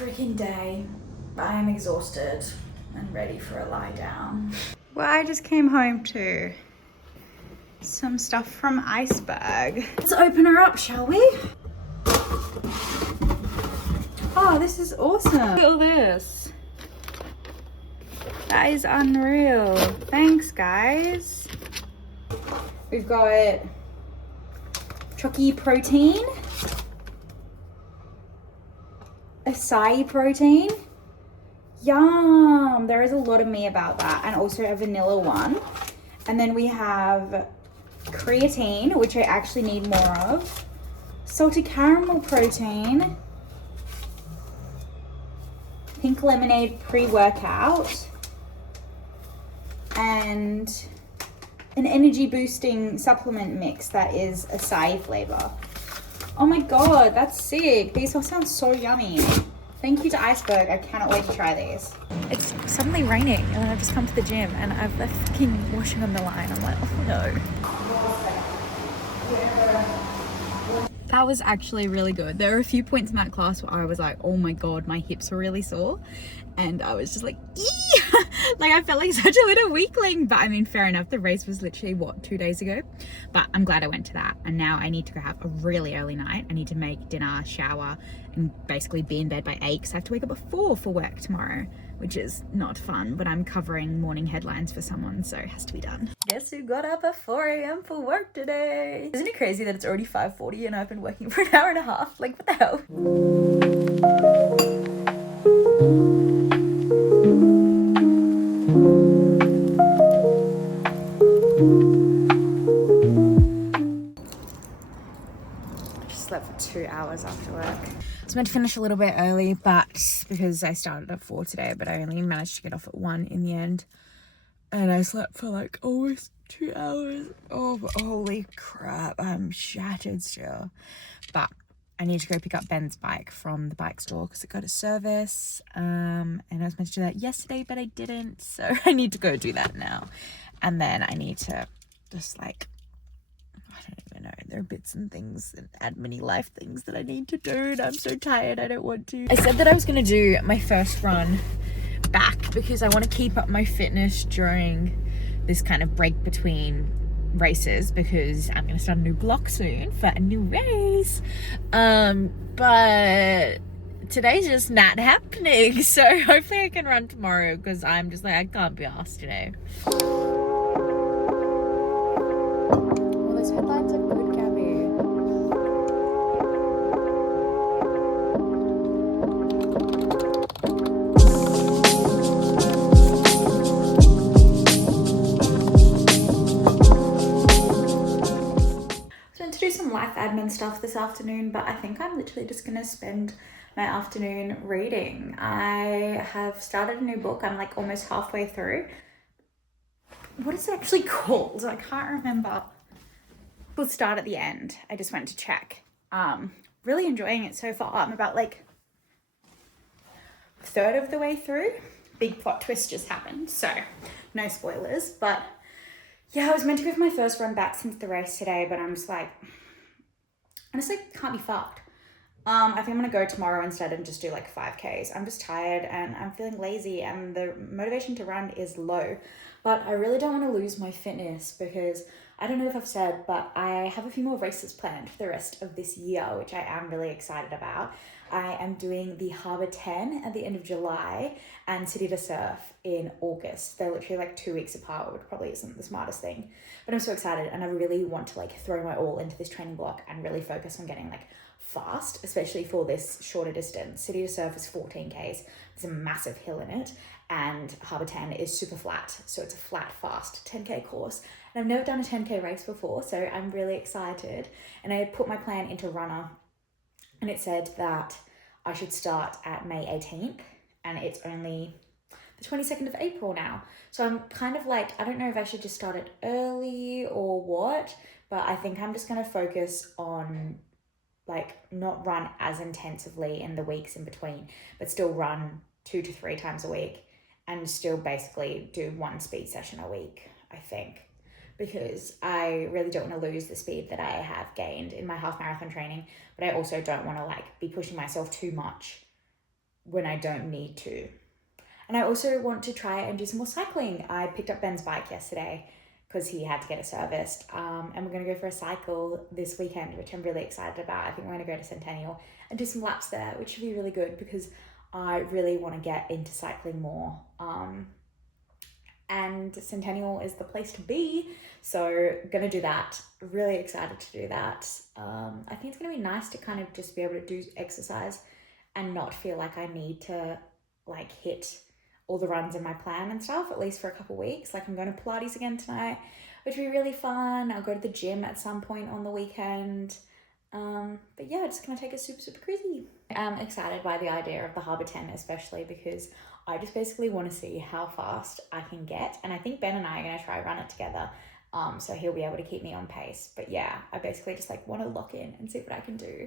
freaking day. I am exhausted and ready for a lie down. Well, I just came home to some stuff from Iceberg. Let's open her up, shall we? Oh, this is awesome. Look at all this. That is unreal. Thanks, guys. We've got Chocky protein, acai protein. Yum! There is a lot of me about that, and also a vanilla one. And then we have creatine, which I actually need more of. Salted caramel protein. Pink lemonade pre-workout. And an energy boosting supplement mix that is acai flavor. Oh my god, that's sick. These all sound so yummy. Thank you to Iceberg. I cannot wait to try these. It's suddenly raining and I've just come to the gym and I've left fucking washing on the line. I'm like, oh no. That was actually really good. There were a few points in that class where I was like, oh my god, my hips were really sore. And I was just like, ee! Like I felt like such a little weakling. But I mean, fair enough. The race was literally, what, 2 days ago? But I'm glad I went to that. And now I need to go have a really early night. I need to make dinner, shower, and basically be in bed by 8 because I have to wake up at 4 for work tomorrow, which is not fun. But I'm covering morning headlines for someone, so it has to be done. Guess who got up at 4 a.m. for work today? Isn't it crazy that it's already 5:40 and I've been working for an hour and a half? Like, what the hell? Slept for 2 hours after work. I was meant to finish a little bit early, but because I started at 4 today, but I only managed to get off at 1 in the end. And I slept for like almost 2 hours. Oh, holy crap. I'm shattered still. But I need to go pick up Ben's bike from the bike store because it got a service. And I was meant to do that yesterday, but I didn't. So I need to go do that now. And then I need to just like, I don't even know. There are bits and things and admin-y life things that I need to do. And I'm so tired. I don't want to. I said that I was going to do my first run back because I want to keep up my fitness during this kind of break between races because I'm going to start a new block soon for a new race. But today's just not happening. So hopefully I can run tomorrow because I'm just like, I can't be arsed today. Well, those headlines are good, Gabby. To do some life admin stuff this afternoon, but I think I'm literally just gonna spend my afternoon reading. I have started a new book. I'm like almost halfway through. What is it actually called? I can't remember. We'll start at the end. I just went to check. Really enjoying it so far. I'm about like a third of the way through. Big plot twist just happened, so no spoilers, but yeah, I was meant to go for my first run back since the race today, but I'm just like, honestly, can't be fucked. I think I'm gonna go tomorrow instead and just do like 5Ks. I'm just tired and I'm feeling lazy and the motivation to run is low, but I really don't want to lose my fitness because I don't know if I've said, but I have a few more races planned for the rest of this year, which I am really excited about. I am doing the Harbour 10 at the end of July and City to Surf in August. They're literally like 2 weeks apart, which probably isn't the smartest thing, but I'm so excited and I really want to like throw my all into this training block and really focus on getting like fast, especially for this shorter distance. City to Surf is 14Ks. There's a massive hill in it, and Harbour 10 is super flat. So it's a flat, fast 10K course. And I've never done a 10K race before, so I'm really excited. And I put my plan into Runner, and it said that I should start at May 18th, and it's only the 22nd of April now. So I'm kind of like, I don't know if I should just start it early or what, but I think I'm just gonna focus on like not run as intensively in the weeks in between, but still run 2 to 3 times a week and still basically do 1 speed session a week, I think, because I really don't want to lose the speed that I have gained in my half marathon training, but I also don't want to like be pushing myself too much when I don't need to. And I also want to try and do some more cycling. I picked up Ben's bike yesterday because he had to get it serviced. And we're going to go for a cycle this weekend, which I'm really excited about. I think we're going to go to Centennial and do some laps there, which should be really good because I really want to get into cycling more. And Centennial is the place to be. So going to do that. Really excited to do that. I think it's going to be nice to kind of just be able to do exercise and not feel like I need to like hit all the runs in my plan and stuff, at least for a couple of weeks. Like I'm going to Pilates again tonight, which will be really fun. I'll go to the gym at some point on the weekend. But yeah, just gonna take it super, super crazy. I'm excited by the idea of the Harbour 10, especially because I just basically want to see how fast I can get. And I think Ben and I are going to try run it together. So he'll be able to keep me on pace. But yeah, I basically just like want to lock in and see what I can do.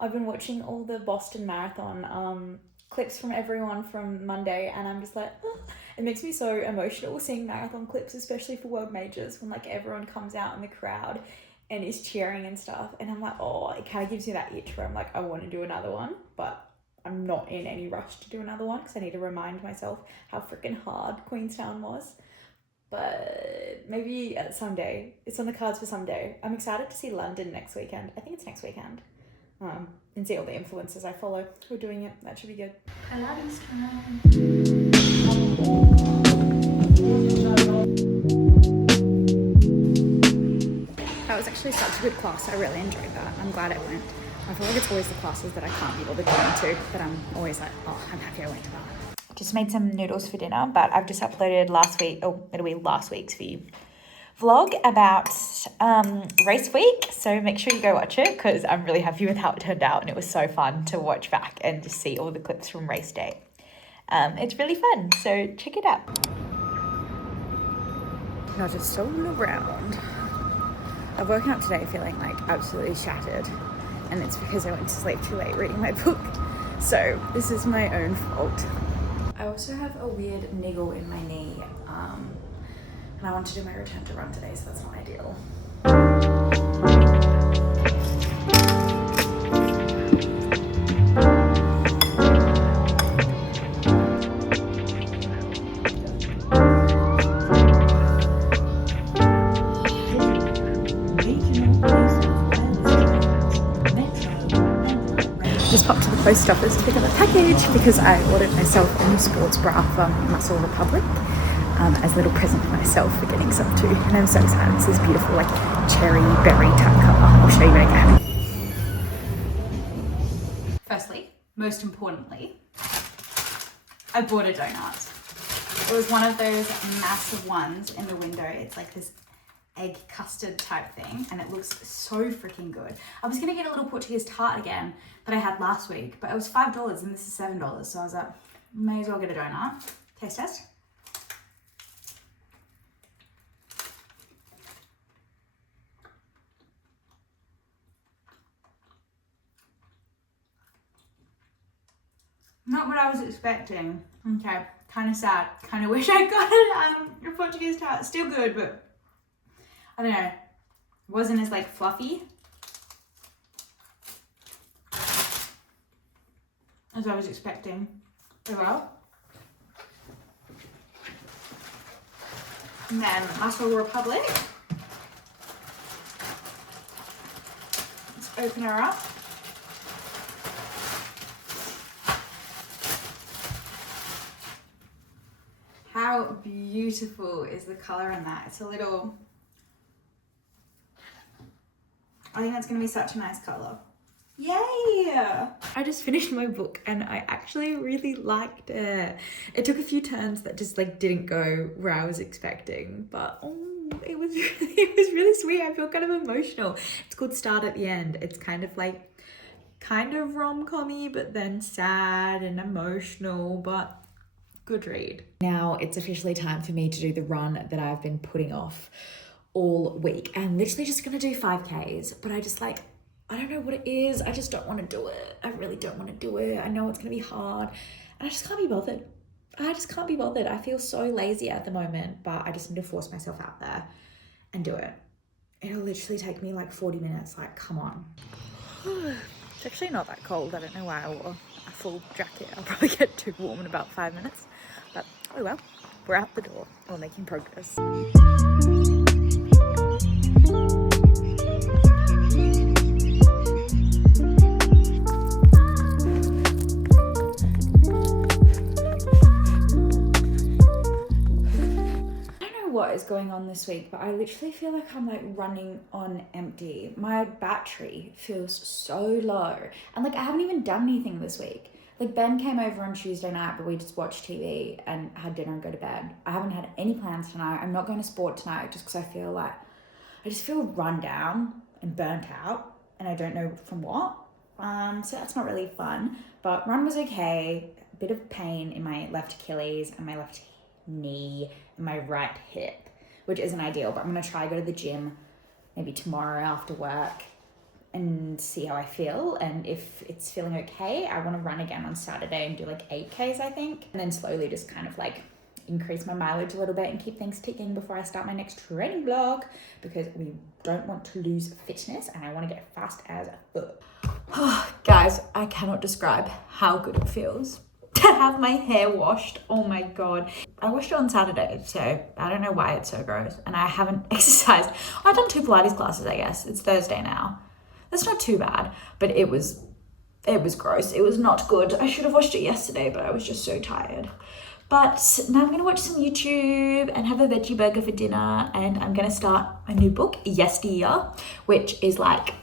I've been watching all the Boston Marathon clips from everyone from Monday, and I'm just like, oh. It makes me so emotional seeing marathon clips, especially for world majors, when like everyone comes out in the crowd and is cheering and stuff. And I'm like, oh, it kind of gives me that itch where I'm like, I want to do another one, but I'm not in any rush to do another one because I need to remind myself how freaking hard Queenstown was. But maybe someday. It's on the cards for someday. I'm excited to see London next weekend. I think it's next weekend. And see all the influencers I follow who are doing it. That should be good. Pilates time. That was actually such a good class. I really enjoyed that. I'm glad I went. I feel like it's always the classes that I can't be bothered going to, but I'm always like, oh, I'm happy I went to that. Just made some noodles for dinner, but I've just uploaded last week, it'll be last week's vlog about race week, so make sure you go watch it because I'm really happy with how it turned out, and it was so fun to watch back and just see all the clips from race day. It's really fun, so check it out. Not just soul around. I've woken up today feeling like absolutely shattered, and it's because I went to sleep too late reading my book, so this is my own fault. I also have a weird niggle in my knee, and I want to do my return to run today, so that's not ideal. Just popped to the post office to pick up a package because I ordered myself a new sports bra from Muscle Republic as a little present for myself for getting some too. And I'm so excited. It's this beautiful like cherry berry type colour. I'll show you it again. Firstly, most importantly, I bought a donut. It was one of those massive ones in the window. It's like this egg custard type thing, and it looks so freaking good. I was gonna get a little Portuguese tart again that I had last week, but it was $5 and this is $7, so I was like, may as well get a donut. Taste test. Not what I was expecting. Okay, kind of sad. Kind of wish I got a Portuguese tart. Still good, but I don't know. It wasn't as like fluffy as I was expecting. Oh well. And then Muscle Republic. Let's open her up. How beautiful is the color in that? It's a little, I think that's gonna be such a nice color. Yay! I just finished my book and I actually really liked it. It took a few turns that just like didn't go where I was expecting, but it was really sweet. I feel kind of emotional. It's called Start at the End. It's kind of rom-com-y, but then sad and emotional, but good read. Now it's officially time for me to do the run that I've been putting off all week. I'm literally just gonna do 5Ks, but I don't know what it is. I just don't want to do it. I really don't want to do it. I know it's gonna be hard and I just can't be bothered. I feel so lazy at the moment, but I just need to force myself out there and do it. It'll literally take me like 40 minutes. Like, come on. It's actually not that cold. I don't know why I wore a full jacket. I'll probably get too warm in about 5 minutes, but oh well, we're out the door. We're making progress. What is going on this week, but I literally feel like I'm like running on empty. My battery feels so low, and like I haven't even done anything this week. Like Ben came over on Tuesday night, but we just watched TV and had dinner and go to bed. I haven't had any plans tonight. I'm not going to sport tonight just because I just feel run down and burnt out, and I don't know from what. So that's not really fun, but run was okay. A bit of pain in my left Achilles and my left knee and my right hip, which isn't ideal, but I'm going to try go to the gym maybe tomorrow after work and see how I feel. And if it's feeling okay, I want to run again on Saturday and do like 8Ks, I think, and then slowly just kind of like increase my mileage a little bit and keep things ticking before I start my next training vlog, because we don't want to lose fitness and I want to get fast as fuck. Guys, I cannot describe how good it feels to have my hair washed. Oh my god. I washed it on Saturday, so I don't know why it's so gross. And I haven't exercised. I've done 2 Pilates classes, I guess. It's Thursday now. That's not too bad, but it was gross. It was not good. I should have washed it yesterday, but I was just so tired. But now I'm gonna watch some YouTube and have a veggie burger for dinner, and I'm gonna start a new book, Yesteryear, which is like,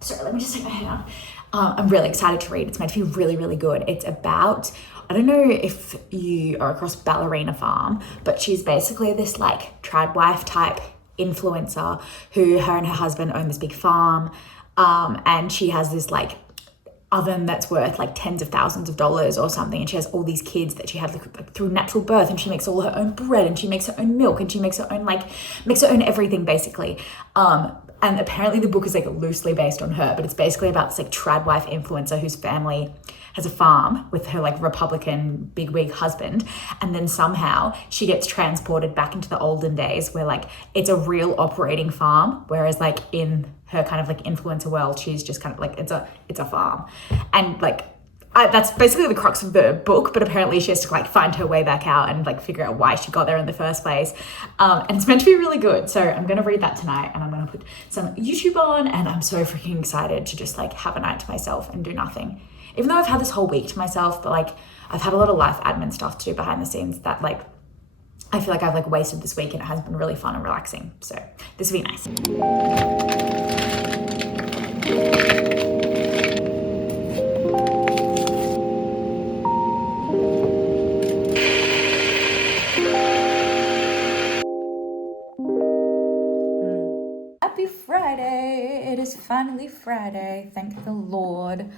sorry, let me just take my hair down. I'm really excited to read. It's meant to be really, really good. It's about, I don't know if you are across Ballerina Farm, but she's basically this like trad wife type influencer who her and her husband own this big farm. And she has this like oven that's worth like tens of thousands of dollars or something. And she has all these kids that she had like through natural birth, and she makes all her own bread, and she makes her own milk, and she makes her own everything basically. And apparently the book is like loosely based on her, but it's basically about this like trad wife influencer whose family has a farm with her like Republican bigwig husband. And then somehow she gets transported back into the olden days where like it's a real operating farm. Whereas like in her kind of like influencer world, she's just kind of like, it's a farm. And like, that's basically the crux of the book, but apparently she has to like find her way back out and like figure out why she got there in the first place. And it's meant to be really good. So I'm going to read that tonight, and I'm going to put some YouTube on, and I'm so freaking excited to just like have a night to myself and do nothing. Even though I've had this whole week to myself, but like I've had a lot of life admin stuff to do behind the scenes that like I feel like I've like wasted this week, and it has been really fun and relaxing. So this will be nice. Happy Friday. It is finally Friday. Thank the Lord.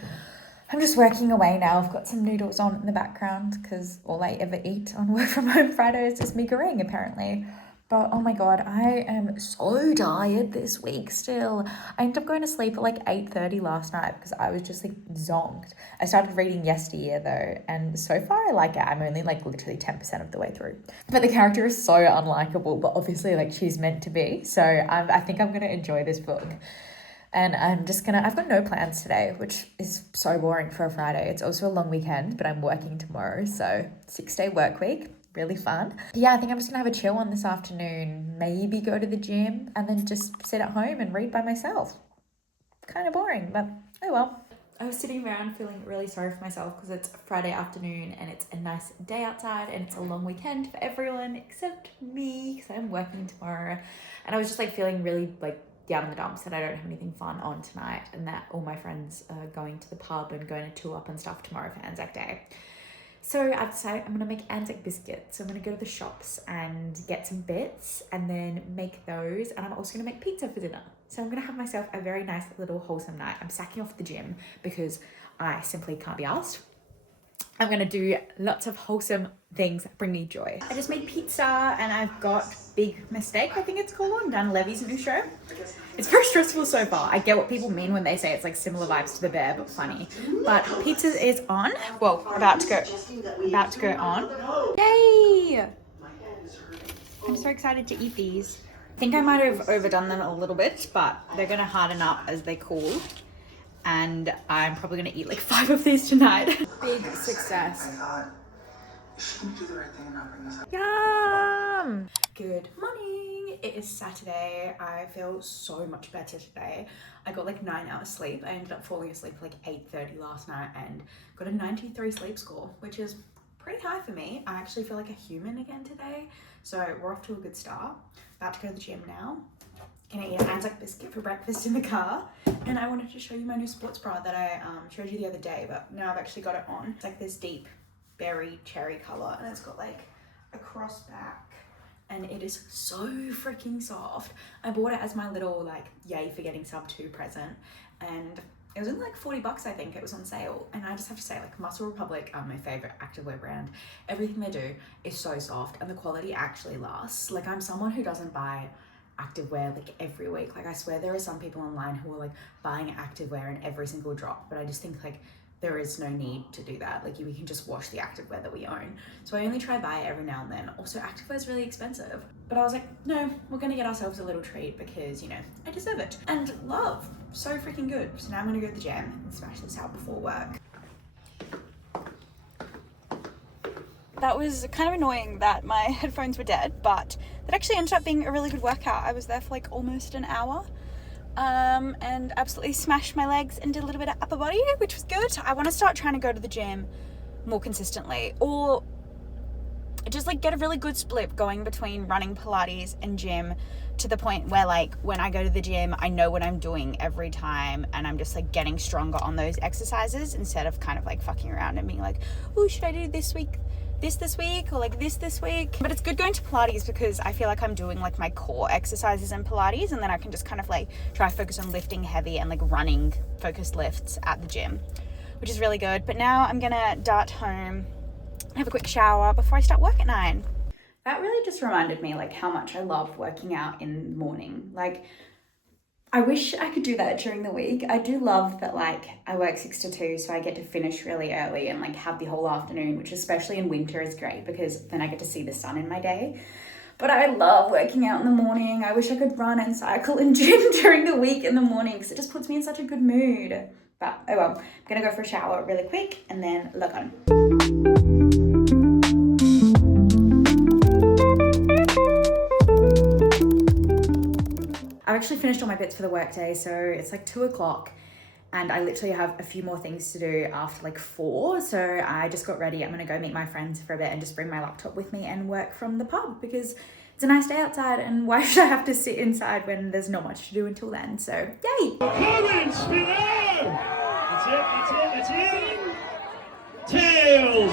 I'm just working away now. I've got some noodles on in the background because all I ever eat on work from home Friday is just me goreng apparently. But oh my god, I am so tired this week still. I ended up going to sleep at like 8:30 last night because I was just like zonked. I started reading Yesteryear though, and so far I like it. I'm only like literally 10% of the way through. But the character is so unlikable, but obviously like she's meant to be. So I think I'm going to enjoy this book. And I've got no plans today, which is so boring for a Friday. It's also a long weekend, but I'm working tomorrow. So 6-day work week. Really fun. Yeah, I think I'm just gonna have a chill one this afternoon, maybe go to the gym, and then just sit at home and read by myself. Kind of boring, but oh well. I was sitting around feeling really sorry for myself because it's Friday afternoon and it's a nice day outside and it's a long weekend for everyone except me because I'm working tomorrow. And I was just like feeling really like down in the dumps that I don't have anything fun on tonight, and that all my friends are going to the pub and going to tour up and stuff tomorrow for Anzac Day. So I've decided I'm going to make Anzac biscuits. So I'm going to go to the shops and get some bits and then make those. And I'm also going to make pizza for dinner. So I'm going to have myself a very nice little wholesome night. I'm sacking off the gym because I simply can't be asked. I'm going to do lots of wholesome things that bring me joy. I just made pizza and I've got Big Mistake, I think it's called, on Dan Levy's new show. It's very stressful so far. I get what people mean when they say it's like similar vibes to The Bear, but funny. But pizza is on. Well, about to go on. Yay! I'm so excited to eat these. I think I might have overdone them a little bit, but they're going to harden up as they cool. and I'm probably gonna eat like 5 of these tonight. Big success. I thought, is she gonna do the right thing and not bring this up? Yum! Good morning. It is Saturday. I feel so much better today. I got like 9 hours sleep. I ended up falling asleep like 8:30 last night and got a 93 sleep score, which is pretty high for me. I actually feel like a human again today. So we're off to a good start. About to go to the gym now. Gonna eat an Anzac biscuit for breakfast in the car. And I wanted to show you my new sports bra that I showed you the other day, but now I've actually got it on. It's like this deep berry cherry color, and it's got like a cross back, and it is so freaking soft. I bought it as my little like yay for getting sub 2 present, and it was only like 40 bucks. I think it was on sale. And I just have to say, like, Muscle Republic are my favorite activewear brand. Everything they do is so soft, and the quality actually lasts. Like, I'm someone who doesn't buy activewear like every week. Like, I swear there are some people online who are like buying activewear in every single drop, but I just think like there is no need to do that. Like, we can just wash the activewear that we own. So I only try buy it every now and then. Also, activewear is really expensive, but I was like, no, we're gonna get ourselves a little treat because, you know, I deserve it. And love, so freaking good. So now I'm gonna go to the gym and smash this out before work. That was kind of annoying that my headphones were dead, but that actually ended up being a really good workout. I was there for like almost an hour. And absolutely smashed my legs and did a little bit of upper body, which was good. I want to start trying to go to the gym more consistently, or just like get a really good split going between running, Pilates and gym, to the point where like when I go to the gym, I know what I'm doing every time, and I'm just like getting stronger on those exercises instead of kind of like fucking around and being like, oh, should I do this week, or like this week. But it's good going to Pilates because I feel like I'm doing like my core exercises in Pilates, and then I can just kind of like try to focus on lifting heavy and like running focused lifts at the gym, which is really good. But now I'm gonna dart home, have a quick shower before I start work at 9. That really just reminded me like how much I love working out in the morning. Like, I wish I could do that during the week. I do love that, like, I work 6 to 2, so I get to finish really early and like have the whole afternoon, which especially in winter is great because then I get to see the sun in my day. But I love working out in the morning. I wish I could run and cycle and gym during the week in the morning because it just puts me in such a good mood. But oh well, I'm gonna go for a shower really quick and then log on. I've actually finished all my bits for the workday, so it's like 2 o'clock and I literally have a few more things to do after like 4. So I just got ready. I'm gonna go meet my friends for a bit and just bring my laptop with me and work from the pub because it's a nice day outside, and why should I have to sit inside when there's not much to do until then? So yay! Comments below! That's it. Tails!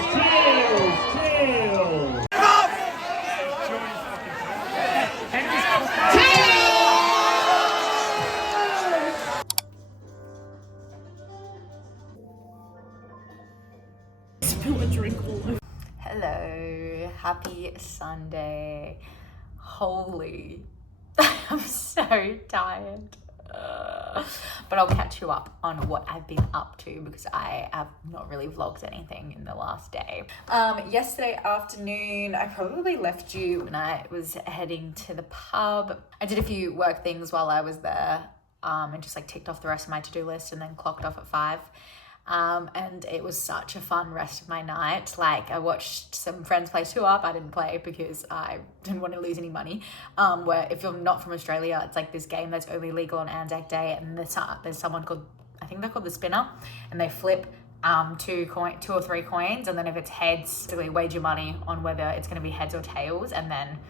Hello, happy Sunday. Holy, I'm so tired. But I'll catch you up on what I've been up to because I have not really vlogged anything in the last day. Yesterday afternoon, I probably left you when I was heading to the pub. I did a few work things while I was there, and just like ticked off the rest of my to-do list and then clocked off at 5. And it was such a fun rest of my night. Like, I watched some friends play 2-Up. I didn't play because I didn't want to lose any money. Where if you're not from Australia, it's like this game that's only legal on Anzac Day, and there's someone called, I think they're called the spinner, and they flip 2 or 3 coins, and then if it's heads, basically wager money on whether it's going to be heads or tails, and then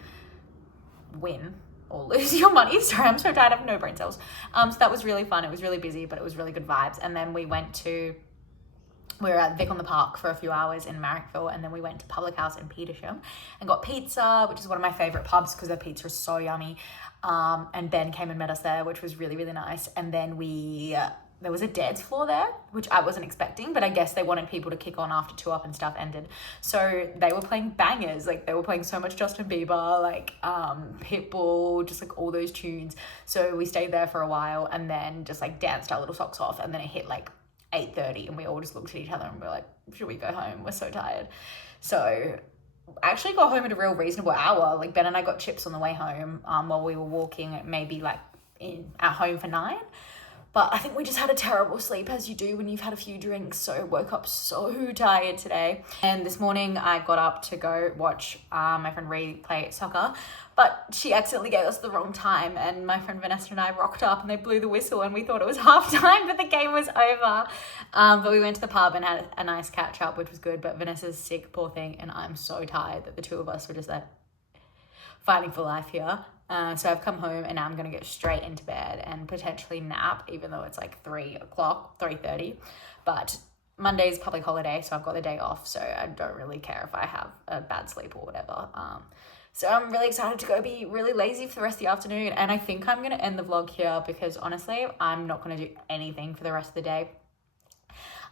win or lose your money. Sorry, I'm so tired, I have no brain cells. So that was really fun. It was really busy, but it was really good vibes. And then we were at Vic on the Park for a few hours in Marrickville, and then we went to Public House in Petersham and got pizza, which is one of my favorite pubs because their pizza is so yummy. And Ben came and met us there, which was really, really nice. And then there was a dance floor there, which I wasn't expecting, but I guess they wanted people to kick on after 2-Up and stuff ended. So they were playing bangers. Like, they were playing so much Justin Bieber, like Pitbull, just like all those tunes. So we stayed there for a while and then just like danced our little socks off, and then it hit like 8:30 and we all just looked at each other and we were like, should we go home? We're so tired. So I actually got home at a real reasonable hour. Like, Ben and I got chips on the way home while we were walking, maybe like at home for 9. But I think we just had a terrible sleep, as you do when you've had a few drinks. So woke up so tired today. And this morning I got up to go watch my friend Ree play soccer, but she accidentally gave us the wrong time. And my friend Vanessa and I rocked up and they blew the whistle and we thought it was halftime, but the game was over. But we went to the pub and had a nice catch up, which was good. But Vanessa's sick, poor thing. And I'm so tired that the two of us were just like fighting for life here. So I've come home and now I'm going to get straight into bed and potentially nap, even though it's like 3:30. But Monday's public holiday, so I've got the day off. So I don't really care if I have a bad sleep or whatever. So I'm really excited to go be really lazy for the rest of the afternoon. And I think I'm going to end the vlog here because honestly, I'm not going to do anything for the rest of the day.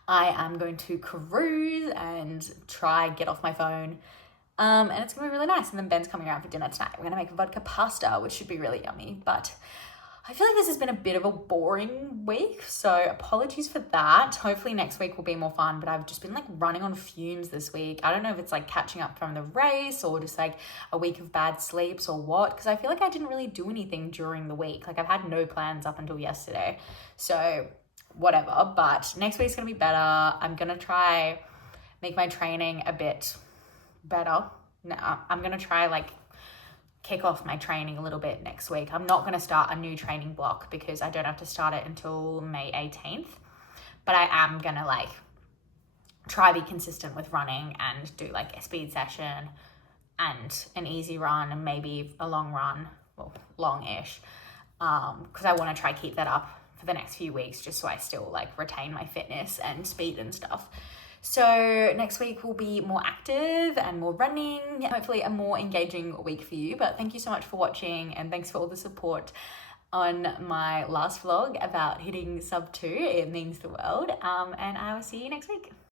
I am going to cruise and try get off my phone. And it's going to be really nice. And then Ben's coming around for dinner tonight. We're going to make vodka pasta, which should be really yummy. But I feel like this has been a bit of a boring week. So apologies for that. Hopefully next week will be more fun. But I've just been like running on fumes this week. I don't know if it's like catching up from the race or just like a week of bad sleeps or what. Because I feel like I didn't really do anything during the week. Like I've had no plans up until yesterday. So whatever. But next week's going to be better. I'm going to try make my training a bit better. Now I'm gonna try like kick off my training a little bit next week. I'm not gonna start a new training block because I don't have to start it until May 18th, but I am gonna like try be consistent with running and do like a speed session and an easy run and maybe a long run, well, long-ish, because I want to try keep that up for the next few weeks just so I still like retain my fitness and speed and stuff. So next week will be more active and more running, hopefully a more engaging week for you. But thank you so much for watching and thanks for all the support on my last vlog about hitting sub 2. It means the world. And I will see you next week.